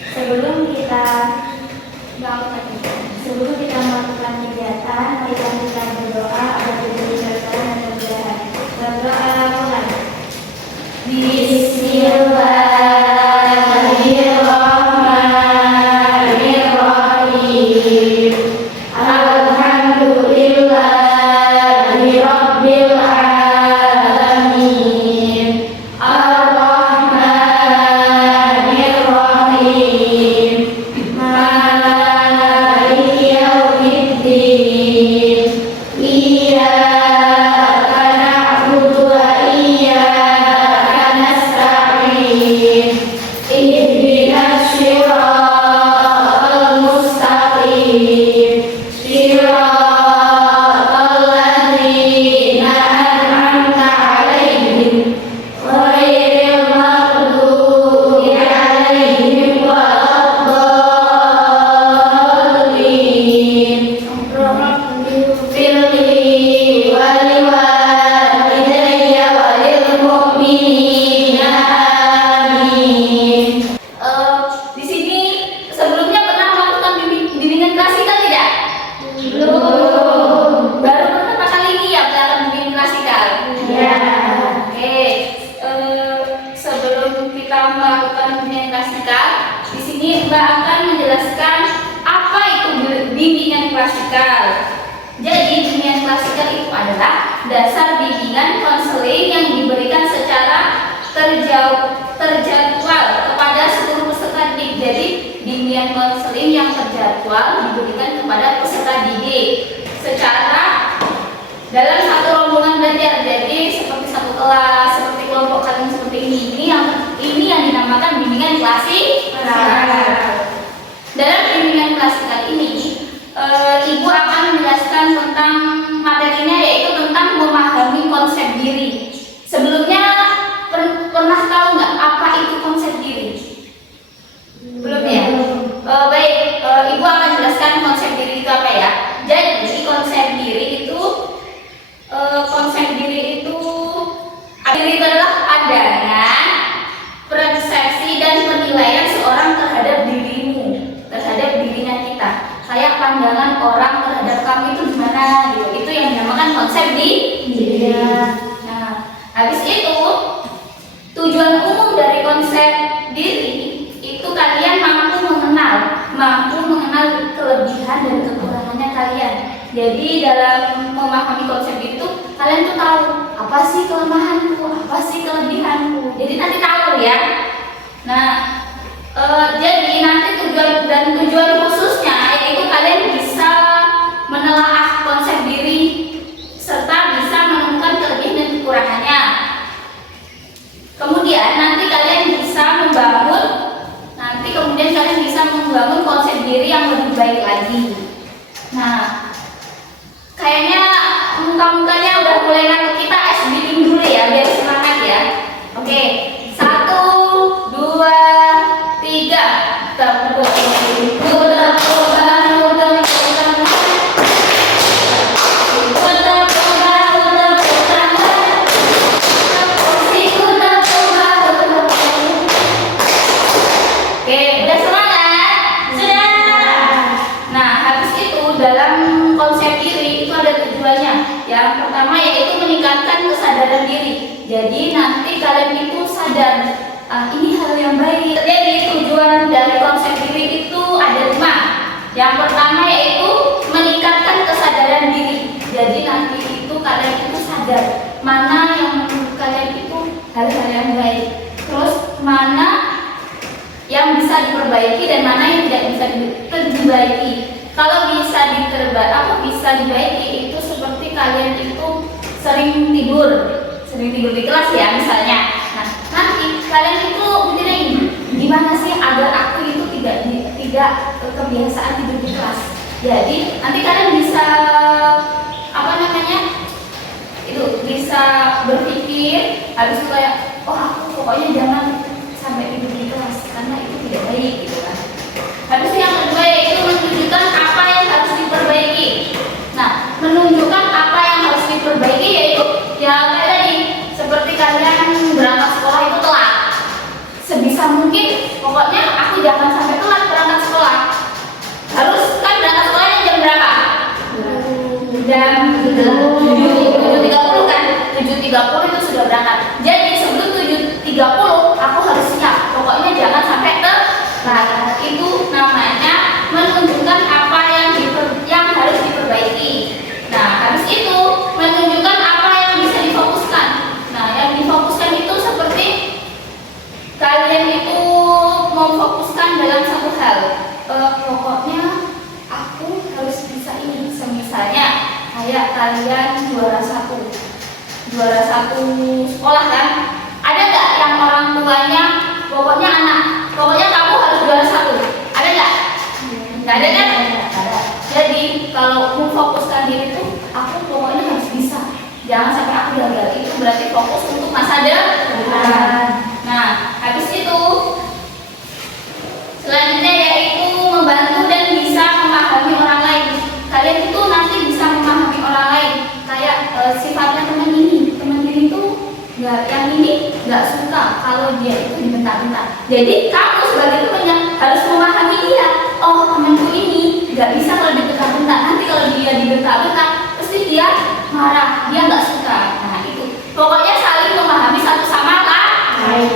Sebelum kita melakukan kegiatan, marilah kita berdoa agar diberi keberkahan dan kemudahan. Berdoa mulai. Bismillahirrahmanirrahim. Alhamdulillahi Rabbil alamin. Ar-Rahmanirrahim. Maliki yaumiddin. Iyyaka na'budu wa iyyaka nasta'in. Ihdinas siratal mustaqim. Siratal ladzina an'amta 'alaihim ghairil maghdubi 'alaihim waladdallin. Rabbighfirli wa liwalidayya wa lil mu'minina amin. Di sini sebelumnya pernah melakukan bimbingan klasikal tidak? Belum. Baru pertama kali ini ya belajar bimbingan klasikal. Ya. Oke. Sebelum kita melakukan bimbingan klasikal, di sini Mbak akan menjelaskan apa itu bimbingan klasikal. Jadi bimbingan klasikal itu adalah dasar bimbingan konseling yang diberikan secara terjadwal kepada seluruh peserta didik. Jadi bimbingan konseling yang terjadwal diberikan kepada peserta didik secara dalam satu rombongan belajar. Jadi seperti satu kelas, seperti kelompok kalian seperti ini. Ini yang dinamakan bimbingan klasikal. Dalam bimbingan klasikal ini, Ibu akan menjelaskan tentang materinya, yaitu tentang memahami konsep diri. Sebelumnya pernah tahu nggak apa itu konsep diri? Belum ya? Baik, Ibu akan jelaskan konsep diri itu apa ya. Jadi konsep diri itu adalah pandangan, persepsi dan penilaian seorang terhadap dirimu, terhadap dirinya kita. Kayak pandangan orang terhadap kamu itu gimana gitu. Itu yang dinamakan konsep diri. Nah, habis itu tujuan umum dari konsep diri itu kalian mampu mengenal kelebihan dan kekurangannya kalian. Jadi dalam memahami konsep diri itu kalian tuh tahu apa sih kelemahanku, apa sih kelebihanku. Jadi nanti tahu ya. Nah, jadi nanti tujuan khususnya yaitu kalian bisa menelaah konsep diri serta bisa menemukan kelebihan dan kekurangannya. Kemudian nanti kalian bisa membangun konsep diri yang lebih baik lagi. Nah, kayaknya muka-mukanya udah mulai ngantuk, kita ice breathing dulu ya biar semangat ya. Oke, 1, 2, 3. Tepuk yang pertama yaitu meningkatkan kesadaran diri. Jadi nanti kalian itu sadar ini hal yang baik. Jadi tujuan dari konsep diri itu ada 5. Yang pertama yaitu meningkatkan kesadaran diri. Jadi nanti itu kalian itu sadar mana yang menurut kalian itu hal-hal yang baik. Terus mana yang bisa diperbaiki dan mana yang tidak bisa diperbaiki. Kalau bisa dibaiki itu seperti kalian itu sering tidur di kelas ya misalnya. Nah, nanti kalian itu mikirin gimana sih agar aku itu tidak kebiasaan tidur di kelas. Jadi nanti kalian bisa bisa berpikir habis itu kayak aku pokoknya jangan sampai tidur di kelas karena itu tidak baik gitu kan. Habis yang kedua yaitu menunjukkan apa yang harus diperbaiki. Nah, menunjukkan apa yang harus diperbaiki yaitu ya kayak tadi seperti kalian berangkat sekolah itu telat. Sebisa mungkin pokoknya aku jangan sampai itu namanya menunjukkan apa yang harus diperbaiki. Nah, habis itu menunjukkan apa yang bisa difokuskan. Nah, yang difokuskan itu seperti kalian itu memfokuskan dalam satu hal. Pokoknya aku harus bisa ini. Misalnya kayak kalian juara satu sekolah kan? Ada nggak yang orang tuanya pokoknya kamu harus juara satu? Ada nggak? Nggak ada kan? Jadi kalau memfokuskan diri itu, aku pokoknya harus bisa. Jangan sampai aku gagal. Itu berarti fokus untuk masa depan. Nah, habis itu selanjutnya yaitu membantu dan bisa memahami orang lain. Kalian itu nanti bisa memahami orang lain. Kayak sifatnya teman ini tuh yang ini nggak suka kalau dia itu dibentak-bentak. Jadi kamu sebagai temannya harus memahami dia. Oh, temanku ini nggak bisa kalau dibentak-bentak. Nanti kalau dia dibentak-bentak, pasti dia marah, dia nggak suka. Nah itu, pokoknya saling memahami satu sama lain.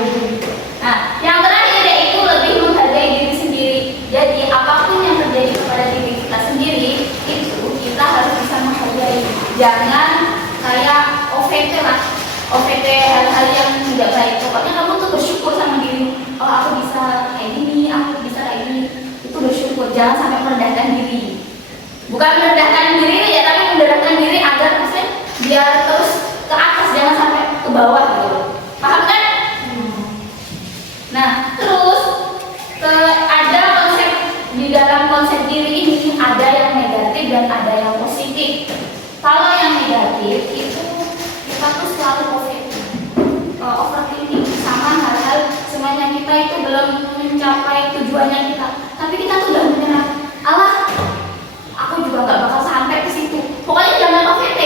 Nah, yang terakhir yaitu lebih menghargai diri sendiri. Jadi apapun yang terjadi kepada diri kita sendiri, itu kita harus bisa menghargai. Jangan kayak OVT lah. OVT hal-hal yang tidak baik. Pokoknya kamu tuh bersyukur sama diri. Oh, aku bisa kayak gini, aku bisa kayak gini. Itu bersyukur. Jangan sampai merendahkan diri. Bukan merendahkan diri ya, tapi merendahkan diri agar maksudnya biar terus ke atas, jangan sampai ke bawah gitu. Paham kan? Nah, terus ada konsep di dalam konsep diri ini ada yang negatif dan ada yang positif. Kalau yang negatif itu kita tuh selalu overthinking sama hal-hal semuanya kita itu belum mencapai tujuannya kita, tapi kita tuh udah menyerah. Allah, aku juga nggak bakal sampai ke situ. Pokoknya jangan OVT.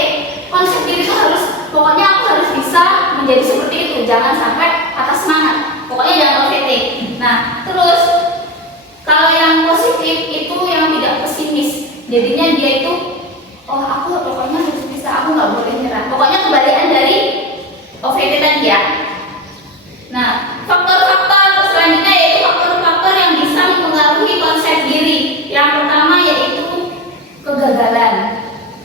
Konsep diri itu harus, pokoknya aku harus bisa menjadi seperti itu. Jangan sampai patah semangat. Pokoknya jangan OVT. Nah, terus kalau yang positif itu yang tidak pesimis. Jadinya dia itu, oh aku pokoknya harus bisa, aku nggak boleh nyerah. Pokoknya kebalikan dari OVT tadi ya. Nah, faktor-faktor selanjutnya yaitu faktor-faktor yang bisa mempengaruhi konsep diri. Yang pertama yaitu kegagalan.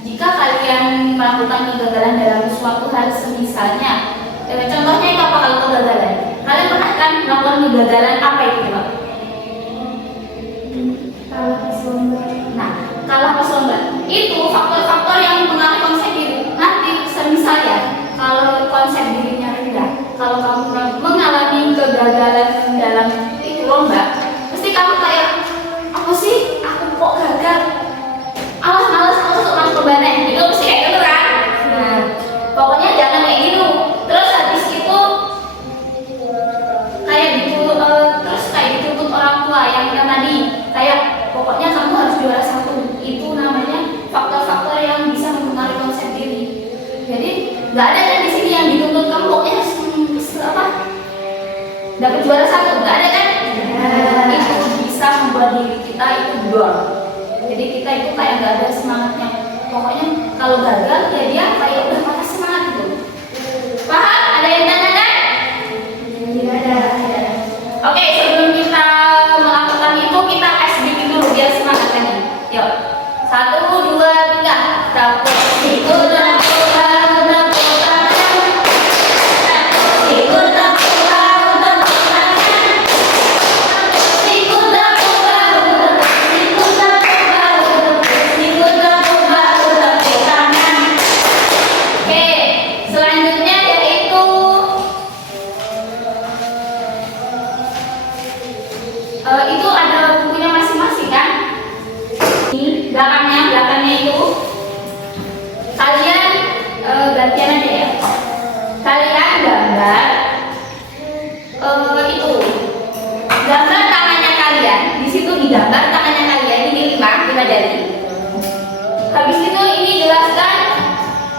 Jika kalian melakukan kegagalan dalam suatu hal, semisalnya, contohnya itu apa kalau kegagalan? Kalian pernah kan melakukan kegagalan apa itu Pak? Kalah pas lomba. Nah, kalah pas lomba. Itu faktor-faktor yang mempengaruhi konsep diri. Nanti semisalnya kalau konsep dirinya rendah, kalau kamu mengalami kegagalan dalam itu lomba, pasti kamu kayak apa sih? Aku kok gagal? Alah, malas aku untuk masuk lomba itu pasti kayak gitu kan? Nah, pokoknya jangan kayak gitu. Terus habis itu kayak dituntut orang tua yang tadi kayak pokoknya kamu harus juara satu. Itu namanya faktor-faktor yang bisa mempengaruhi konsep diri. Jadi nggak ada kan di sini yang dituntut kamu pokoknya dapat juara satu, nggak ada kan? Itu bisa membuat diri kita itu down. Jadi kita itu kayak nggak ada semangatnya. Pokoknya kalau gagal ya dia kayak udah patah semangat gitu. Paham? Ada yang tanya kan? Tidak ada. Oke, sebelum kita melakukan itu kita SBK dulu biar semangat lagi. Yuk, 1, 2, 3. Dapur itu dapur baru dapur tangan. Dapur itu dapur baru dapur tangan. Dapur itu dapur baru dapur tangan. Oke, selanjutnya yaitu itu ada bukunya masing-masing kan? Ini belakangnya itu kalian gantian aja ya. Kalian gambar itu gambar tangannya kalian. Di situ digambar tangannya kalian ini 5 jari. Habis itu ini jelaskan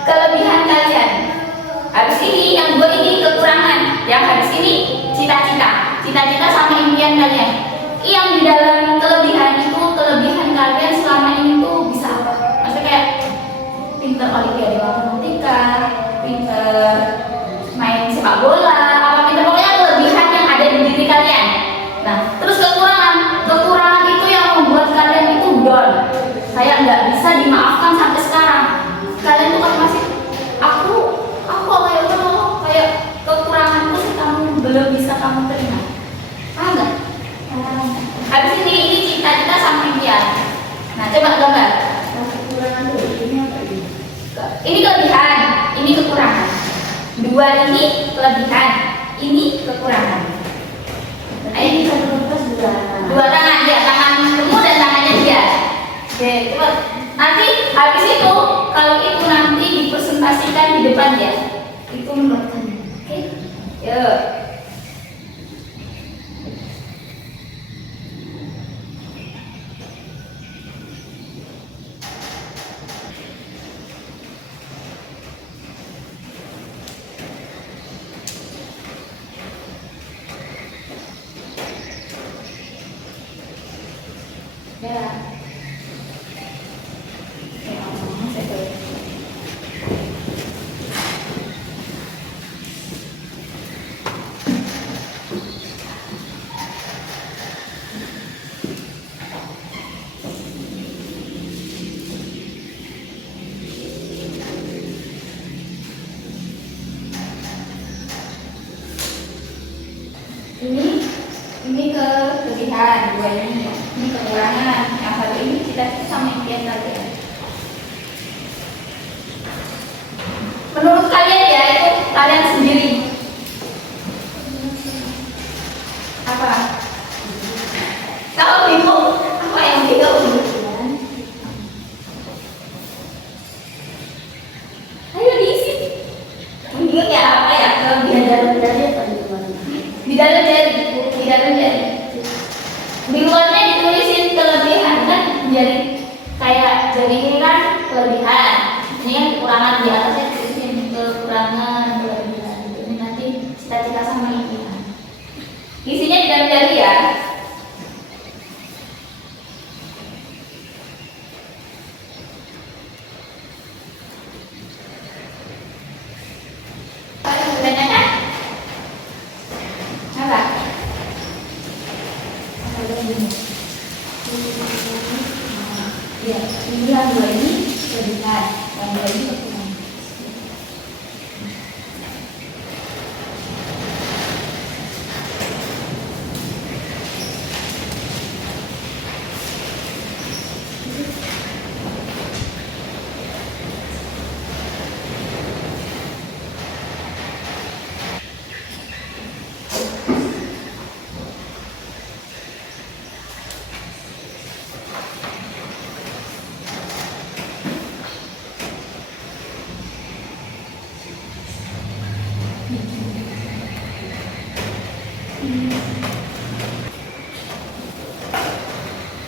kelebihan kalian. Habis ini yang 2 ini kekurangan. Yang habis ini cita-cita sama impian kalian. Yang di dalam kelebihan itu, kelebihan kalian selama ini tuh bisa apa? Maksudnya kayak pinter olimpiade matematika, pinter main sepak bola, coba gambar. Kekurangan tuh ini apa ini? Ini kelebihan, ini kekurangan. Dua ini kelebihan, ini kekurangan. Ini satu kertas Dua tangan ya, tangan kamu dan tangannya dia. Oke, coba. Nanti habis itu kalau itu nanti dipresentasikan di depan ya. Itu menurut kamu. Oke. Yuk. Ya. Ini kelebihan dua ini ya. Ini kekurangan. Yang satu ini kita sama yang dia tadi. Menurut kalian ya itu kalian sendiri apa? Kalau bingung apa yang bingung? Ayo diisi. Bingung ya apa ya? Kelebihan dalam dari apa di dalam dari di dalam dari di luarnya ditulisin kelebihan kan jadi kayak jadi ini kan kelebihan ini yang kekurangan di atasnya tulisin kekurangan kelebihan ini nanti cita-cita sama impian isinya di dalam dari ya. Ya, ini yang dua ini kelebihan, yang dua ini kekurangan.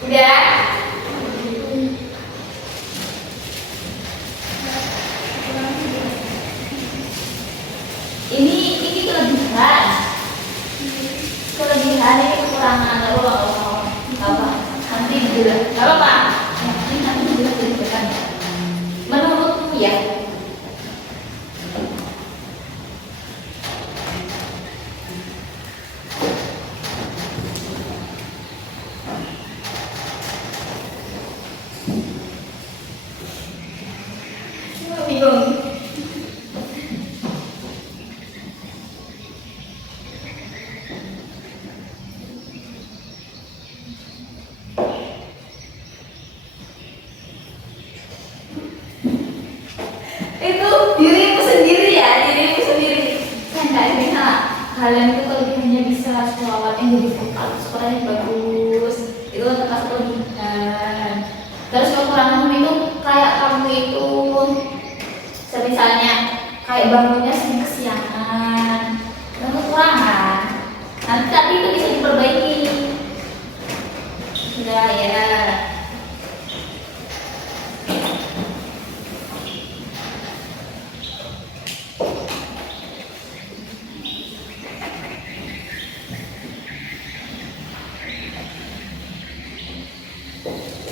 Udah? Ini kelebihan. Kelebihan ini kekurangan. Gak apa-apa. Nanti dijelaskan. Gak apa-apa. Nanti dijelaskan di depan. Menurutmu ya? Bingung. Itu dirimu sendiri ya, dirimu sendiri. Kan gak bisa. Kalian itu kelebihannya bisa selawat yang jadi vokal, suaranya bagus. Itu terkas kelebihan. Terus kekurangan itu kayak kamu itu misalnya kayak bangunnya sering kesiangan, dan kekurangan. Nanti tapi itu bisa diperbaiki. Sudah ya.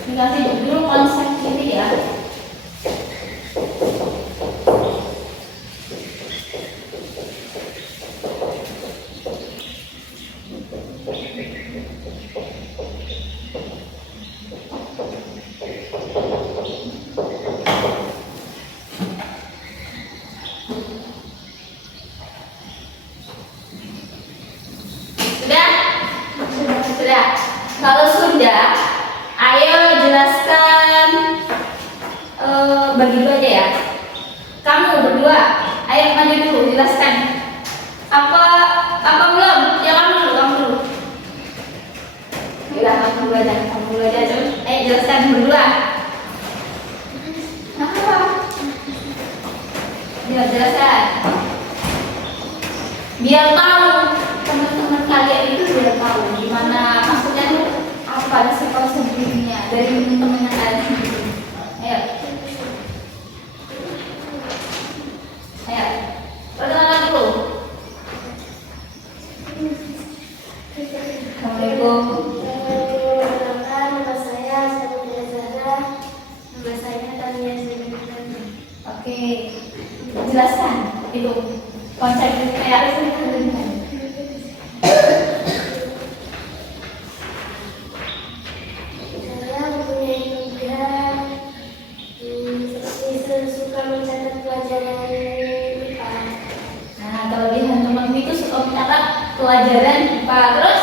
Dikasih dulu konsep ini ya. Sudah? Kalau sudah, ayo jelaskan bagi dua aja ya. Kamu berdua, ayo maju dulu, jelaskan. Apa belum? Ya kamu dulu. Ya kamu dulu aja, coba. Ayo jelaskan berdua. Apa? Jelaskan. Biar tahu teman-teman kalian itu biar tahu gimana maksudnya tuh apa sih konsepnya dari teman-teman kalian sendiri. Ayo. Ayo. Perkenalan dulu. Assalamualaikum. Nama saya Sabrina Zahra. Nama saya Tania Zainuddin. Oke. Jelaskan itu konsep kayak apa sih? Saya mempunyai tugas seperti suka mencatat pelajaran IPA. Nah, kelebihan teman itu suka mencatat pelajaran IPA. Terus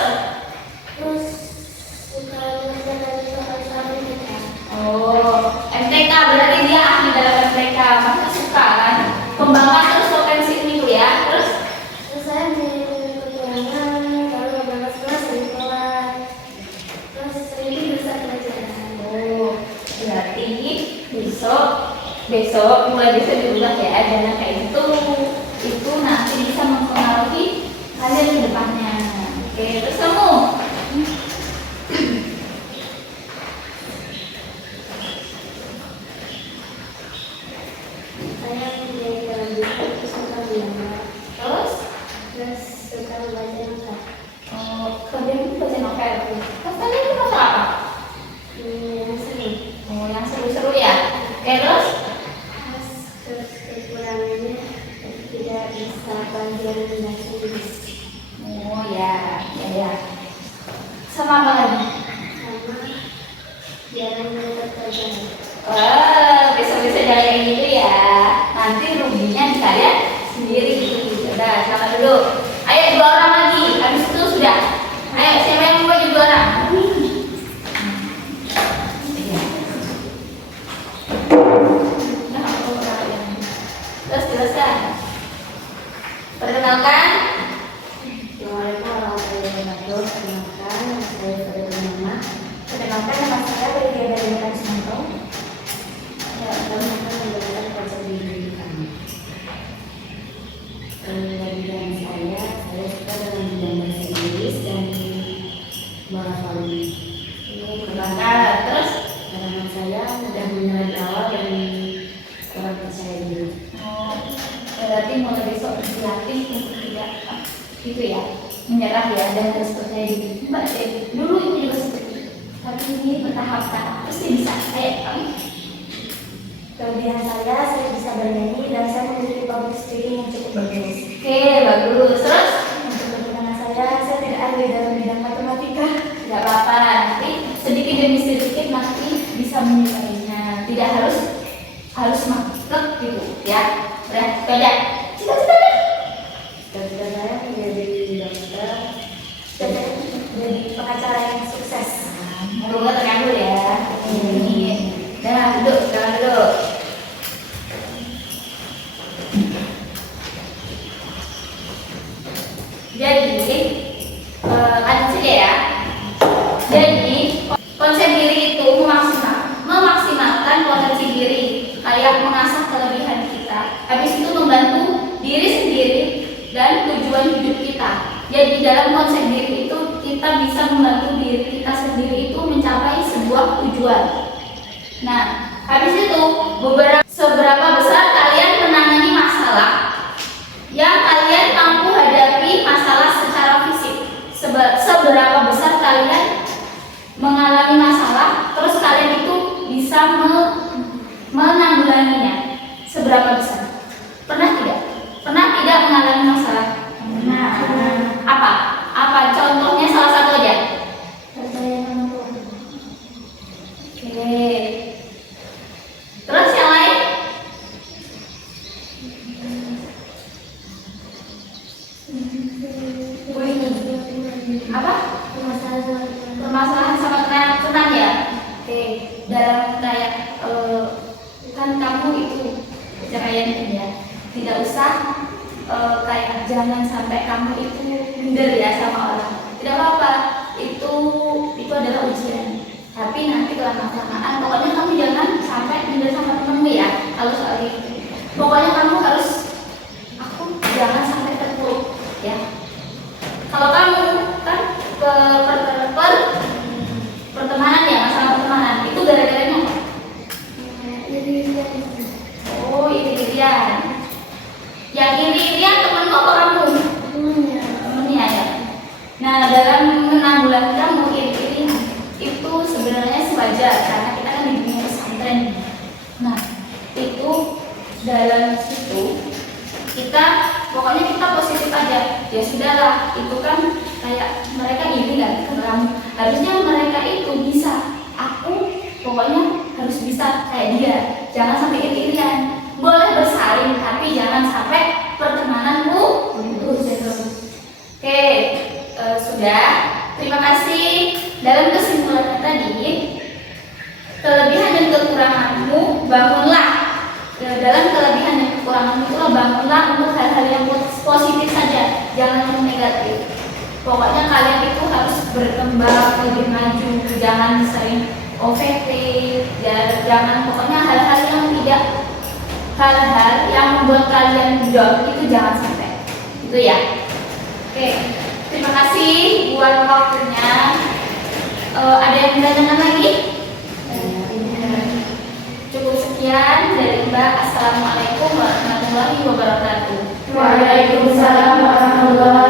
Suka mencatat soal-soal IPA. oh, MTK berarti dia ahli dalam MTK, maka suka kan? Kembangkan terus potensi itu ya. Terus Saya memiliki kekurangan kalau beberapa kelas dari kelas. Terus sering bisa pelajaran. oh, berarti besok mulai besok diulang ya ajaran kayak itu nanti bisa mempengaruhi kalian ke depannya. Oke, terus kamu Saya mempunyai kelebihan suka belajar. terus Suka membaca novel. oh, kalian itu baca novel. Terus kalian itu baca apa? Yang sering. Oh, yang seru-seru ya. Oke, terus Terus kekurangannya tidak bisa pelajaran bahasa Inggris oh ya. Sama apa lagi? sama jarang mendapat pelajaran. Bisa-bisa jalan kayak gitu ya. Nanti ruginya di kalian sendiri. Udah, sama dulu. Ayo 2 orang lagi. Habis itu sudah. Ayo, siapa yang mau jadi 2 orang? Terus jelaskan. Perkenalkan. Assalamualaikum warahmatullahi wabarakatuh. Perkenalkan, nama saya Fadil Nama. Perkenalkan nama saya Lydia dari Sumanto. Ya, kami akan menjelaskan konsep diri kami. Kelebihan saya suka dengan bidang bahasa Inggris dan menghafalnya. Perkenalkan. Terus Kekurangan saya mudah menyerah di awal dan kurang percaya diri. oh, berarti mulai besok dilatih untuk tidak gitu ya, menyerah ya dan harus percaya diri. Mbak dulu itu juga seperti itu. Tapi ini bertahap-tahap pasti bisa. Ayo kami. Kelebihan saya bisa bernyanyi dan saya memiliki public speaking yang cukup bagus. Oke, bagus. Terus Untuk kekurangan saya tidak ahli dalam bidang matematika. tidak apa-apa, nanti sedikit demi sedikit nanti bisa menyelesaikannya. Tidak harus makhluk gitu ya. Udah, itu aja. Cita-citanya Cita-cita saya menjadi dokter jadi pengacara yang sukses. Moga terkabul ya. Amin. Dah, duduk, jangan duduk. Jadi, lanjut saja ya. Jadi, konsep diri itu memaksimalkan potensi diri, kayak mengasah kelebihan kita. Habis itu membantu diri sendiri dan tujuan hidup kita. Jadi dalam konsep diri itu kita bisa membantu diri kita sendiri itu mencapai sebuah tujuan. Nah, habis itu seberapa besar kalian menangani masalah yang kalian mampu hadapi masalah secara fisik. Seberapa besar kalian mengalami masalah, terus kalian itu bisa menanggulanginya. Seberapa besar? Pernah tidak mengalami masalah? Nah, apa contohnya salah satu aja? percaya sama Tuhan. Oke. Terus yang lain? Apa? Permasalahan sama Tuhan ya? Oke. Dalam kayak kan kamu itu perceraian ya, tidak usah kayak jangan sampai kamu itu minder ya sama orang. Tidak apa-apa, itu adalah ujian. Tapi nanti kelamaan pokoknya kamu jangan sampai minder sama temenmu ya. Kalau soal itu, pokoknya kamu harus, aku jangan sampai terpuruk ya. Kalau kamu kan pertemanan ya, masalah pertemanan itu gara-garanya apa? Oh, iri-irian. Yang iri-irian temanmu apa kamu? Temennya ya. Nah, dalam menanggulangi kamu iri-irian itu sebenarnya wajar karena kita kan di dunia pesantren. Nah, itu dalam situ kita pokoknya kita positif aja. Ya sudahlah, itu kan kayak mereka iri kan ke kamu. Harusnya mereka itu bisa. Aku pokoknya harus bisa kayak dia. Jangan sampai iri-irian. Boleh bersaing tapi jangan sampai pertemananmu putus. Oke, sudah. Terima kasih. Dalam kesimpulannya tadi, kelebihan dan kekuranganmu bangunlah. Dalam kelebihan dan kekuranganmu itulah bangunlah untuk hal-hal yang positif saja, jangan yang negatif. Pokoknya kalian itu harus berkembang, lebih maju, jangan sering OVT, jangan pokoknya hal-hal yang tidak, hal-hal yang membuat kalian down itu jangan sampai. Itu ya. Oke, terima kasih buat waktunya. Ada yang bertanya lagi? Cukup sekian dari Mbak. Assalamualaikum warahmatullahi wabarakatuh. Waalaikumsalam warahmatullahi